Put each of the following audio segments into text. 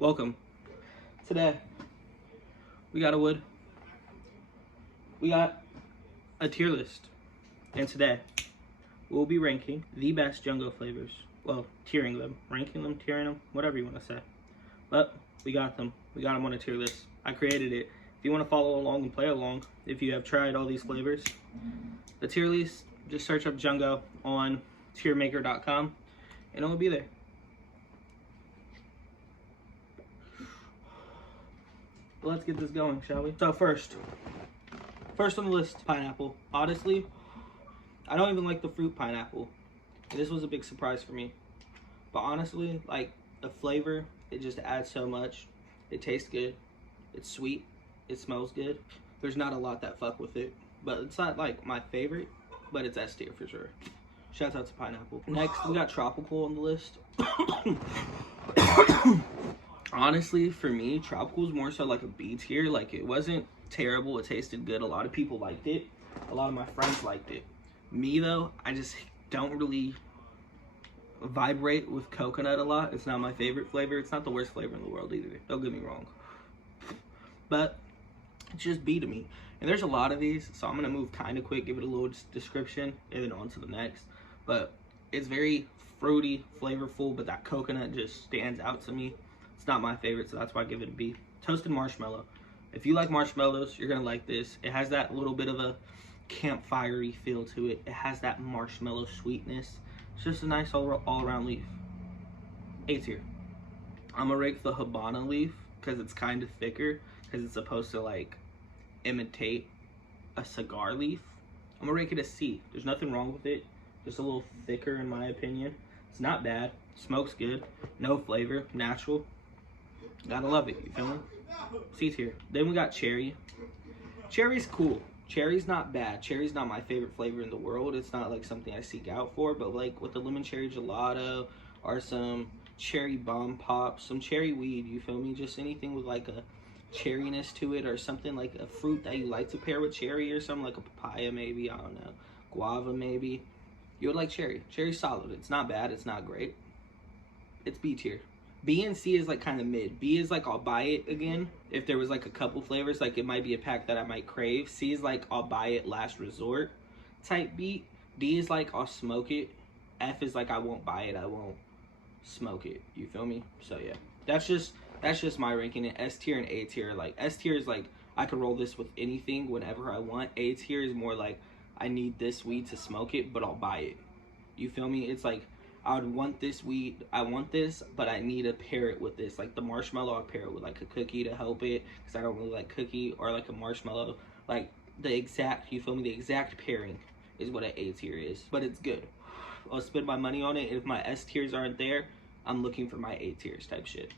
Welcome. Today, we got a tier list. And today, we'll be ranking the best Jungo flavors. Well, tiering them, ranking them, tiering them, whatever you want to say. But we got them. We got them on a tier list. I created it. If you want to follow along and play along, if you have tried all these flavors, the tier list, just search up Jungo on tiermaker.com and it will be there. Let's get this going, shall we? So first on the list, pineapple. Honestly, I don't even like the fruit pineapple. This was a big surprise for me. But honestly, like the flavor, it just adds so much. It tastes good. It's sweet. It smells good. There's not a lot that fuck with it. But it's not like my favorite, but it's S tier for sure. Shout out to pineapple. Next, we got tropical on the list. Honestly, for me, tropical is more so like a B tier. Like, it wasn't terrible. It tasted good. A lot of people liked it. A lot of my friends liked it. Me, though, I just don't really vibrate with coconut a lot. It's not my favorite flavor. It's not the worst flavor in the world either. Don't get me wrong. But it's just B to me. And there's a lot of these, so I'm going to move kind of quick, give it a little description, and then on to the next. But it's very fruity, flavorful, but that coconut just stands out to me. It's not my favorite, so that's why I give it a B. Toasted marshmallow. If you like marshmallows, you're going to like this. It has that little bit of a campfire-y feel to it. It has that marshmallow sweetness. It's just a nice all-around leaf. A tier. I'm going to rate the Habana leaf because it's kind of thicker, because it's supposed to, like, imitate a cigar leaf. I'm going to rate it a C. There's nothing wrong with it. Just a little thicker, in my opinion. It's not bad. Smokes good. No flavor. Natural. Gotta love it, you feel me? C tier. Then we got cherry. Cherry's cool. Cherry's not bad. Cherry's not my favorite flavor in the world. It's not like something I seek out for, but like with the lemon cherry gelato or some cherry bomb pop, some cherry weed, you feel me? Just anything with like a cherryness to it, or something like a fruit that you like to pair with cherry, or something like a papaya maybe, I don't know, guava maybe. You would like cherry. Cherry's solid. It's not bad. It's not great. It's B tier. B and C is like kind of mid. B is like I'll buy it again if there was like a couple flavors, like it might be a pack that I might crave. C is like I'll buy it last resort type beat. D is like I'll smoke it. F is like I won't buy it, I won't smoke it. You feel me? So yeah, that's just my ranking. In S tier and A tier, like S tier is like I could roll this with anything whenever I want. A tier is more like I need this weed to smoke it, but I'll buy it. You feel me? It's like I would want this weed, I want this, but I need to pair it with this. Like the marshmallow, I'll pair it with like a cookie to help it, because I don't really like cookie, or like a marshmallow. Like the exact, you feel me? The exact pairing is what an A tier is, but it's good. I'll spend my money on it. If my S tiers aren't there, I'm looking for my A tiers type shit.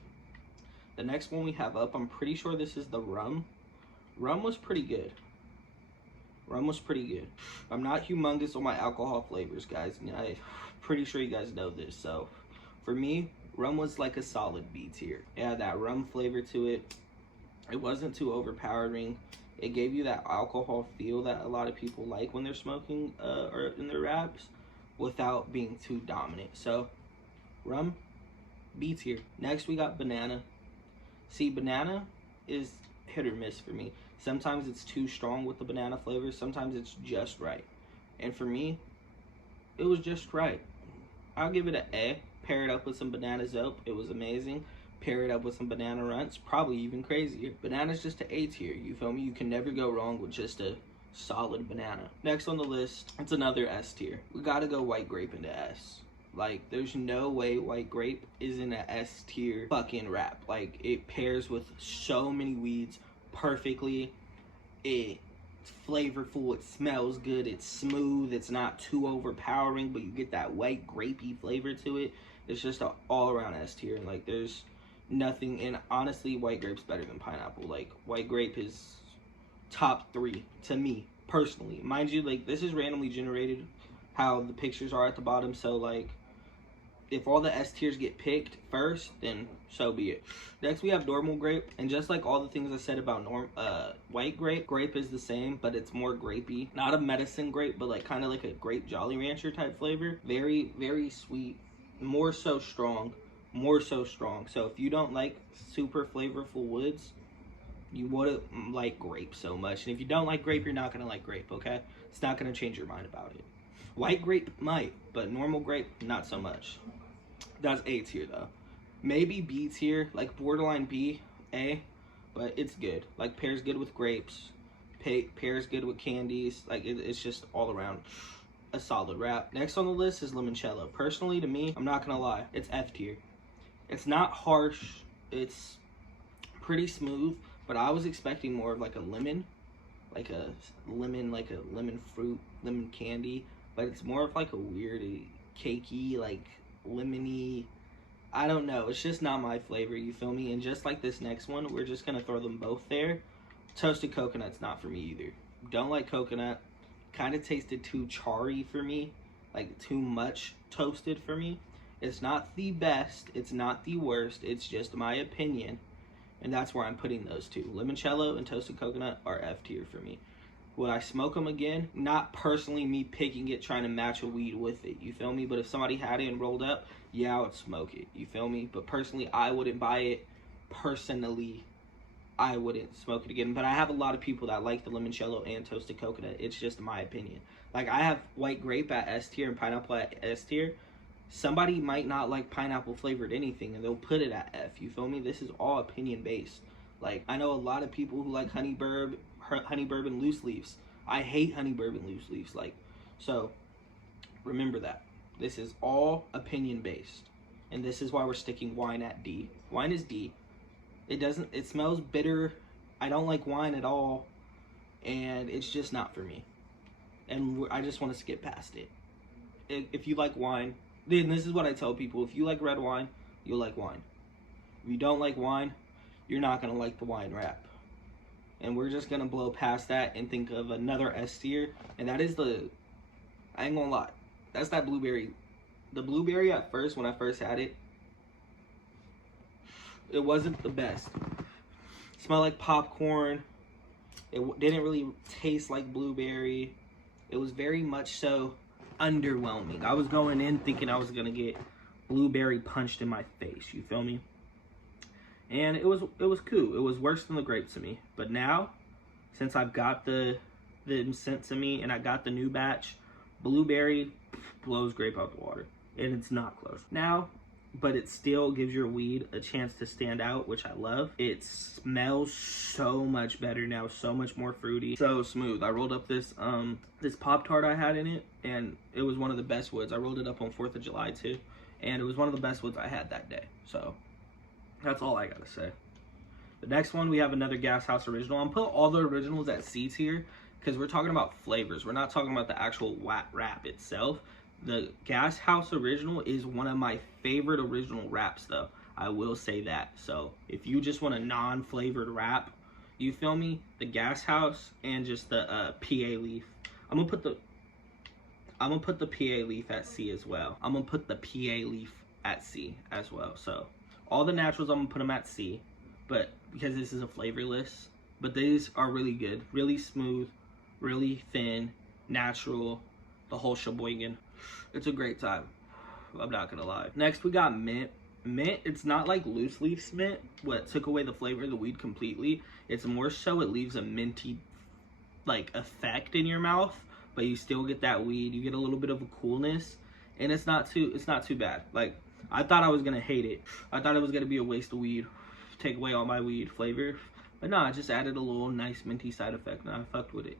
The next one we have up, I'm pretty sure this is the rum. Rum was pretty good. Rum was pretty good. I'm not humongous on my alcohol flavors, guys. I'm pretty sure you guys know this. So, for me, rum was like a solid B tier. It had that rum flavor to it. It wasn't too overpowering. It gave you that alcohol feel that a lot of people like when they're smoking or in their wraps, without being too dominant. So, rum, B tier. Next, we got banana. See, banana is hit or miss for me. Sometimes it's too strong with the banana flavor. Sometimes it's just right. And for me, it was just right. I'll give it an A. Pair it up with some banana zope. It was amazing. Pair it up with some banana runts. Probably even crazier. Banana's just an A tier. You feel me? You can never go wrong with just a solid banana. Next on the list, it's another S tier. We gotta go white grape into S. Like, there's no way white grape isn't an S tier fucking wrap. Like, it pairs with so many weeds perfectly. It's flavorful, it smells good, it's smooth, it's not too overpowering, but you get that white grapey flavor to it. It's just an all-around S tier, and like there's nothing. And honestly, white grape's better than pineapple. Like, white grape is top 3 to me personally. Mind you, like, this is randomly generated how the pictures are at the bottom, so like if all the S tiers get picked first, then so be it. Next, we have normal grape. And just like all the things I said about white grape, grape is the same, but it's more grapey. Not a medicine grape, but like kind of like a grape Jolly Rancher type flavor. Very, very sweet. More so strong. more so strong. So if you don't like super flavorful woods, you wouldn't like grape so much. And if you don't like grape, you're not gonna like grape, okay? It's not gonna change your mind about it. White grape might, but normal grape, not so much. That's A tier though. Maybe B tier, like borderline B, A, but it's good. Like pear's good with grapes, pear's good with candies. Like it's just all around a solid wrap. Next on the list is limoncello. Personally, to me, I'm not gonna lie, it's F tier. It's not harsh, it's pretty smooth, but I was expecting more of like a lemon, like a lemon fruit, lemon candy, but it's more of like a weird, cakey, like lemony. I don't know. It's just not my flavor. You feel me? And just like this next one, we're just gonna throw them both there. Toasted coconut's not for me either. Don't like coconut. Kind of tasted too charry for me, like too much toasted for me. It's not the best. It's not the worst. It's just my opinion. And that's where I'm putting those two. Limoncello and toasted coconut are F tier for me. Would I smoke them again? Not personally me picking it, trying to match a weed with it. You feel me? But if somebody had it and rolled up, yeah, I would smoke it. You feel me? But personally, I wouldn't buy it. Personally, I wouldn't smoke it again. But I have a lot of people that like the limoncello and toasted coconut. It's just my opinion. Like, I have white grape at S tier and pineapple at S tier. Somebody might not like pineapple flavored anything and they'll put it at F. You feel me? This is all opinion based. Like, I know a lot of people who like honey bourbon loose leaves. I hate honey bourbon loose leaves. Like, so remember that. This is all opinion based. And this is why we're sticking wine at D. Wine is D. It smells bitter. I don't like wine at all. And it's just not for me. And I just want to skip past it. If you like wine, then this is what I tell people. If you like red wine, you'll like wine. If you don't like wine, you're not going to like the wine wrap. And we're just going to blow past that and think of another S tier. And that is I ain't going to lie, that's that blueberry. The blueberry at first, when I first had it, it wasn't the best. It smelled like popcorn. It didn't really taste like blueberry. It was very much so underwhelming. I was going in thinking I was gonna get blueberry punched in my face. You feel me? And it was cool. It was worse than the grape to me. But now, since I've got them sent to me and I got the new batch, blueberry blows grape out the water, and it's not close now. But it still gives your weed a chance to stand out, which I love. It smells so much better now, so much more fruity, so smooth. I rolled up this Pop-Tart I had in it, and it was one of the best woods. I rolled it up on 4th of July too, and it was one of the best woods I had that day. So that's all I gotta say. The next one, we have another Gas House Original. I'm putting all the originals at C tier because we're talking about flavors. We're not talking about the actual wrap itself. The Gas House Original is one of my favorite original wraps, though. I will say that. So if you just want a non-flavored wrap, you feel me? The Gas House and just the PA leaf. I'm gonna put the PA leaf at C as well. I'm gonna put the PA leaf at C as well. So all the naturals, I'm gonna put them at C, but because this is a flavor list, but these are really good, really smooth, really thin, natural, the whole sheboygan. It's a great time. I'm not gonna lie. Next, we got mint. Mint, it's not like loose leaf mint, what took away the flavor of the weed completely. It's more so it leaves a minty like effect in your mouth, but you still get that weed. You get a little bit of a coolness, and it's not too bad. Like, I thought I was gonna hate it. I thought it was gonna be a waste of weed, take away all my weed flavor, but no, it just added a little nice minty side effect, and I fucked with it.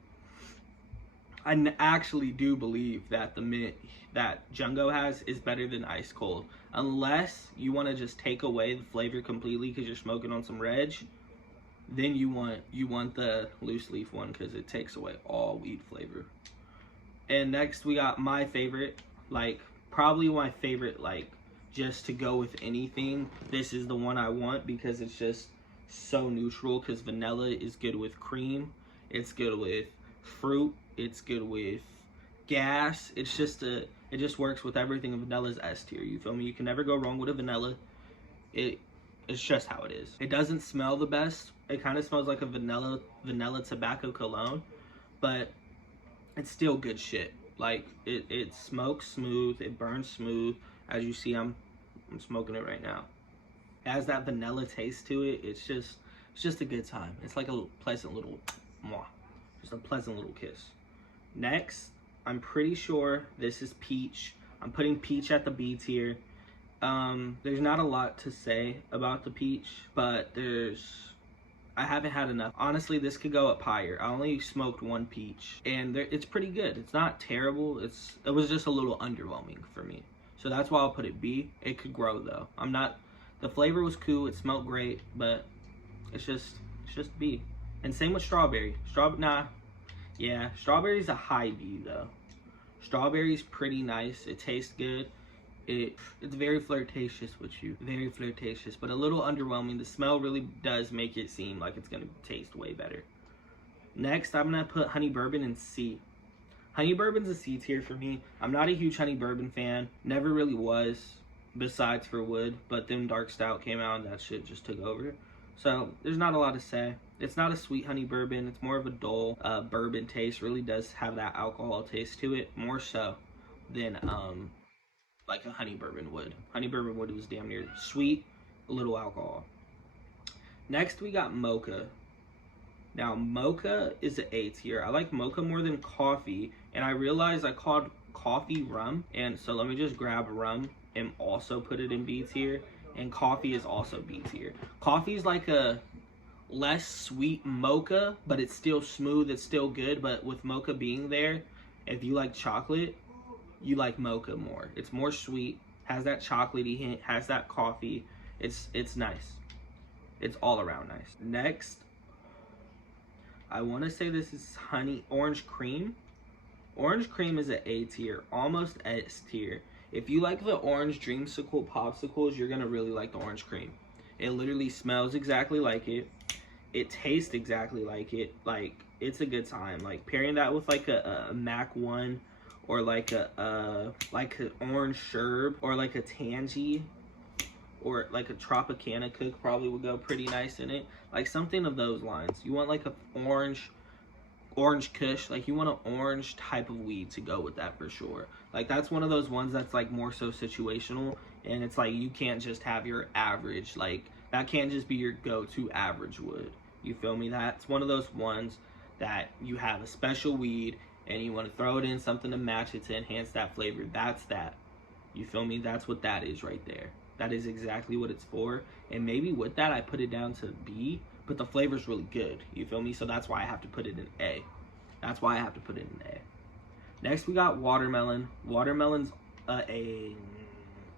I actually do believe that the mint that Jungo has is better than ice cold, unless you want to just take away the flavor completely because you're smoking on some reg. Then you want the loose leaf one because it takes away all weed flavor. And next we got my favorite, like probably my favorite, like just to go with anything. This is the one I want because it's just so neutral. Because vanilla is good with cream, it's good with fruit, it's good with gas. It just works with everything. Vanilla's S tier. You feel me? You can never go wrong with a vanilla. It's just how it is. It doesn't smell the best. It kind of smells like a vanilla tobacco cologne, but it's still good shit. Like it smokes smooth. It burns smooth. As you see, I'm I'm smoking it right now. It has that vanilla taste to it. It's just a good time. It's like a pleasant little mwah. Just a pleasant little kiss. Next, I'm pretty sure this is peach. I'm putting peach at the B tier. There's not a lot to say about the peach, but I haven't had enough. Honestly, this could go up higher. I only smoked one peach, and it's pretty good. It's not terrible. It was just a little underwhelming for me. So that's why I'll put it B. It could grow though. The flavor was cool. It smelled great, but it's just B. And same with strawberry. Strawberry's a high B though. Strawberry's pretty nice. It tastes good. It's very flirtatious with you. Very flirtatious, but a little underwhelming. The smell really does make it seem like it's gonna taste way better. Next, I'm gonna put honey bourbon in C. Honey bourbon's a C tier for me. I'm not a huge honey bourbon fan. Never really was, besides for wood. But then dark stout came out and that shit just took over. So there's not a lot to say. It's not a sweet honey bourbon. It's more of a dull bourbon taste. Really does have that alcohol taste to it, more so than like a honey bourbon would. Honey bourbon wood was damn near sweet, a little alcohol. Next we got mocha. Now mocha is an A tier. I like mocha more than coffee, and I realized I called coffee rum, and so let me just grab rum and also put it in B tier. And coffee is also B tier. Coffee is like a less sweet mocha, but it's still smooth, it's still good. But with mocha being there, if you like chocolate, you like mocha more. It's more sweet, has that chocolatey hint, has that coffee. It's nice. It's all around nice. Next, I want to say this is orange cream. Orange cream is an A tier, almost S tier. If you like the orange dreamsicle popsicles, you're gonna really like the orange cream. It literally smells exactly like it. It tastes exactly like it. Like, it's a good time. Like, pairing that with like a Mac 1, or like an orange sherbet, or like a Tangy, or like a Tropicana Cook probably would go pretty nice in it. Like something of those lines. You want like a orange kush, like you want an orange type of weed to go with that for sure. Like that's one of those ones that's like more so situational, and it's like you can't just have your average, like that can't just be your go-to average wood. You feel me? That's one of those ones that you have a special weed and you want to throw it in something to match it to enhance that flavor. That's that. You feel me? That's what that is right there. That is exactly what it's for. And maybe with that I put it down to B, but the flavor's really good. You feel me? So that's why I have to put it in A. That's why I have to put it in A. Next we got watermelon. Watermelon's A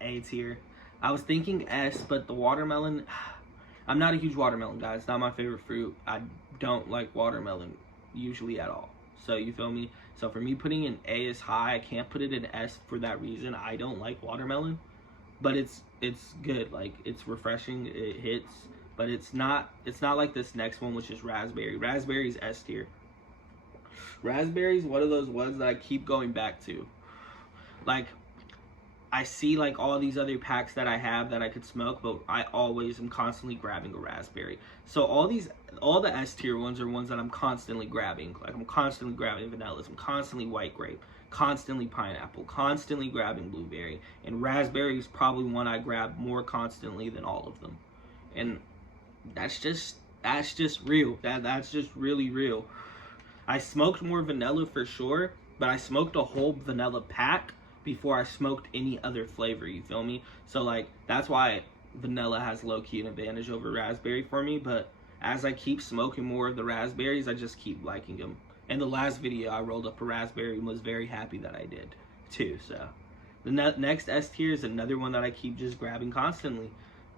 tier. I was thinking S, but the watermelon, I'm not a huge watermelon guy. It's not my favorite fruit. I don't like watermelon usually at all. So you feel me? So for me, putting an A is high. I can't put it in S for that reason. I don't like watermelon, but it's good. Like, it's refreshing. It hits, but it's not like this next one, which is raspberry. Raspberry's S tier. Raspberry's one of those ones that I keep going back to. Like, I see like all these other packs that I have that I could smoke, but I always am constantly grabbing a raspberry. So all the S tier ones are ones that I'm constantly grabbing. Like, I'm constantly grabbing vanillas, I'm constantly white grape, constantly pineapple, constantly grabbing blueberry, and raspberry is probably one I grab more constantly than all of them. And that's just real. That's just really real. I smoked more vanilla for sure, but I smoked a whole vanilla pack before I smoked any other flavor, you feel me? So like, that's why vanilla has low-key an advantage over raspberry for me. But as I keep smoking more of the raspberries, I just keep liking them. And the last video I rolled up a raspberry and was very happy that I did too. So the next S tier is another one that I keep just grabbing constantly.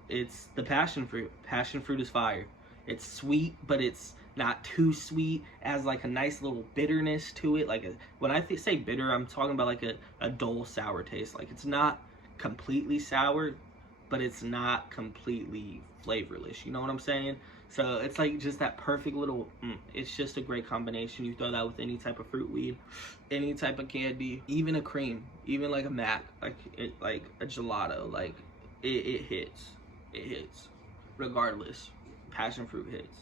It's the passion fruit. Passion fruit is fire. It's sweet, but it's not too sweet. It has like a nice little bitterness to it. Like when I say bitter, I'm talking about like a dull sour taste. Like, it's not completely sour, but it's not completely flavorless. You know what I'm saying? So it's like just that perfect little, it's just a great combination. You throw that with any type of fruit weed, any type of candy, even a cream, even like a Mac, like a gelato. Like it hits. It hits. Regardless, passion fruit hits.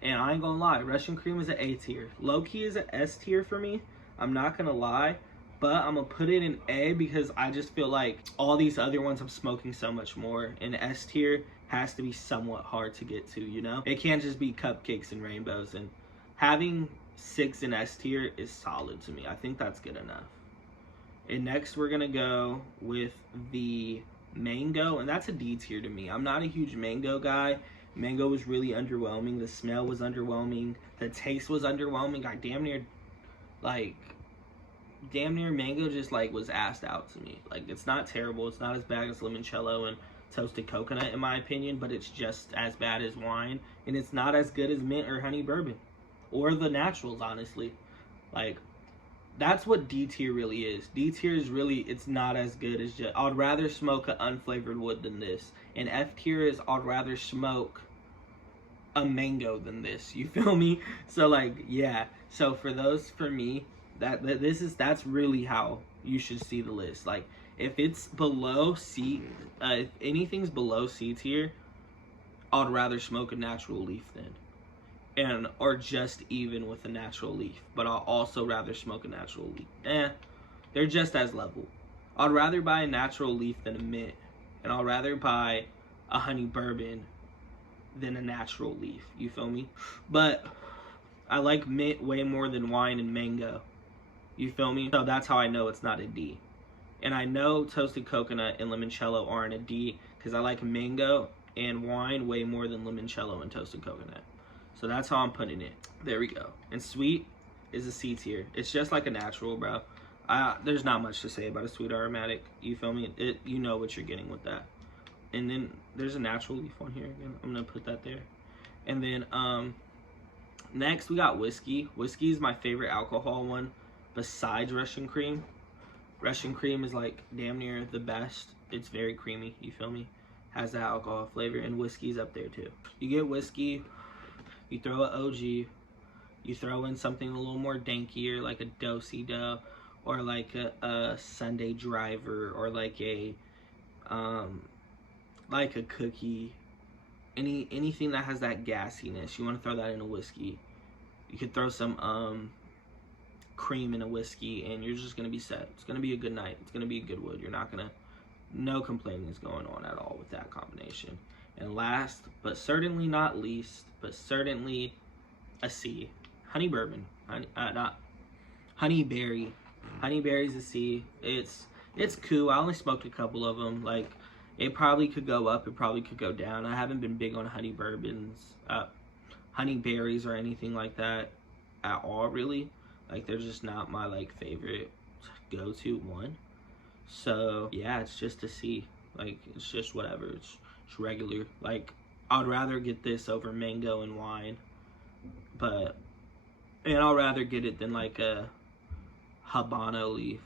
And I ain't gonna lie, Russian cream is an A tier. Low key is an S tier for me. I'm not gonna lie. but I'm gonna put it in A because I just feel like all these other ones I'm smoking so much more, and S tier has to be somewhat hard to get to, you know? It can't just be cupcakes and rainbows, and having 6 in S tier is solid to me. I think that's good enough. And next we're gonna go with the mango, and that's a D tier to me. I'm not a huge mango guy. Mango was really underwhelming. The smell was underwhelming. The taste was underwhelming. I damn near mango just like was assed out to me. Like, it's not terrible. It's not as bad as limoncello and toasted coconut in my opinion, but it's just as bad as wine, and it's not as good as mint or honey bourbon or the naturals, honestly. Like, that's what D tier really is. D tier is really, it's not as good as just, I'd rather smoke an unflavored wood than this. And F tier is, I'd rather smoke a mango than this. You feel me? So like, yeah. So for me, that's really how you should see the list. Like, if it's below C, if anything's below C tier, I'd rather smoke a natural leaf then. Or just even with a natural leaf, but I'll also rather smoke a natural leaf. They're just as level. I'd rather buy a natural leaf than a mint, and I'd rather buy a honey bourbon than a natural leaf. You feel me? But I like mint way more than wine and mango. You feel me? So that's how I know it's not a D. And I know toasted coconut and limoncello aren't a D because I like mango and wine way more than limoncello and toasted coconut. So that's how I'm putting it. There we go. And sweet is a C tier. It's just like a natural, bro. There's not much to say about a sweet aromatic. You feel me? You know what you're getting with that. And then there's a natural leaf on here again. I'm gonna put that there. And then next we got whiskey. Whiskey is my favorite alcohol one besides Russian cream. Russian cream is like damn near the best. It's very creamy. You feel me? Has that alcohol flavor, and whiskey's up there too. You get whiskey. You throw an OG, you throw in something a little more dankier, like a Do-Si-Do, or like a Sunday Driver, or like a cookie, anything that has that gassiness. You want to throw that in a whiskey. You could throw some cream in a whiskey, and you're just gonna be set. It's gonna be a good night. It's gonna be a good wood. You're not gonna, no complaining is going on at all with that combination. And last, but certainly not least, but certainly a C, honey bourbon. Honey berry. Honey berry's a C. It's cool. I only smoked a couple of them. Like, it probably could go up. It probably could go down. I haven't been big on honey bourbons, honey berries or anything like that at all, really. Like, they're just not my like favorite go-to one. So yeah, it's just a C. Like, it's just whatever. It's regular. Like, I'd rather get this over mango and wine, and I'd rather get it than like a Habano leaf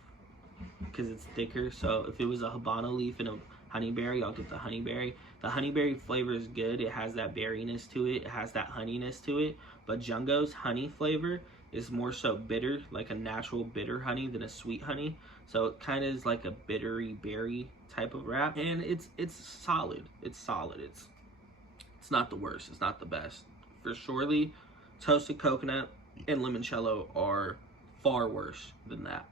because it's thicker. So if it was a Habano leaf and a honeyberry, I'll get the honeyberry. The honeyberry flavor is good. It has that berryness to it. It has that honeyness to it. But Jungo's honey flavor is more so bitter, like a natural bitter honey than a sweet honey. So it kind of is like a bittery berry type of wrap, and it's solid. It's solid. It's not the worst. It's not the best. For surely, toasted coconut and limoncello are far worse than that.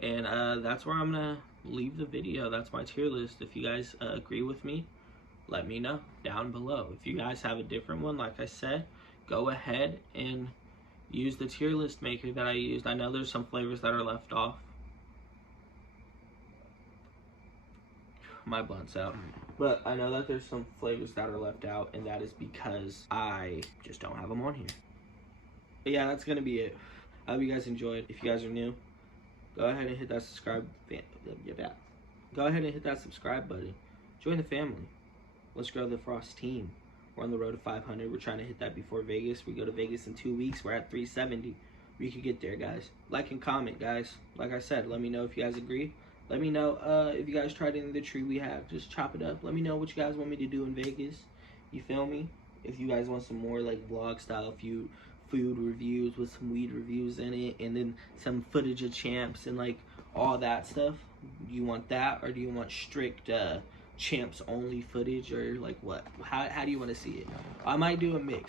And that's where I'm gonna leave the video. That's my tier list. If you guys agree with me, let me know down below. If you guys have a different one, like I said, go ahead and use the tier list maker that I used. I know there's some flavors that are left off. My blunt's out. But I know that there's some flavors that are left out, and that is because I just don't have them on here. But yeah, that's gonna be it. I hope you guys enjoyed. If you guys are new, go ahead and hit that subscribe Go ahead and hit that subscribe button. Join the family. Let's grow the Frost team. We're on the road to 500. We're trying to hit that before Vegas. We go to Vegas in 2 weeks. We're at 370. We could get there, guys. Like and comment, guys. Like I said, let me know if you guys agree. Let me know if you guys tried any of the tree we have. Just chop it up. Let me know what you guys want me to do in Vegas. You feel me? If you guys want some more like vlog style food reviews with some weed reviews in it, and then some footage of champs and like all that stuff. Do you want that, or do you want strict champs only footage, or like what? How do you want to see it? I might do a mix.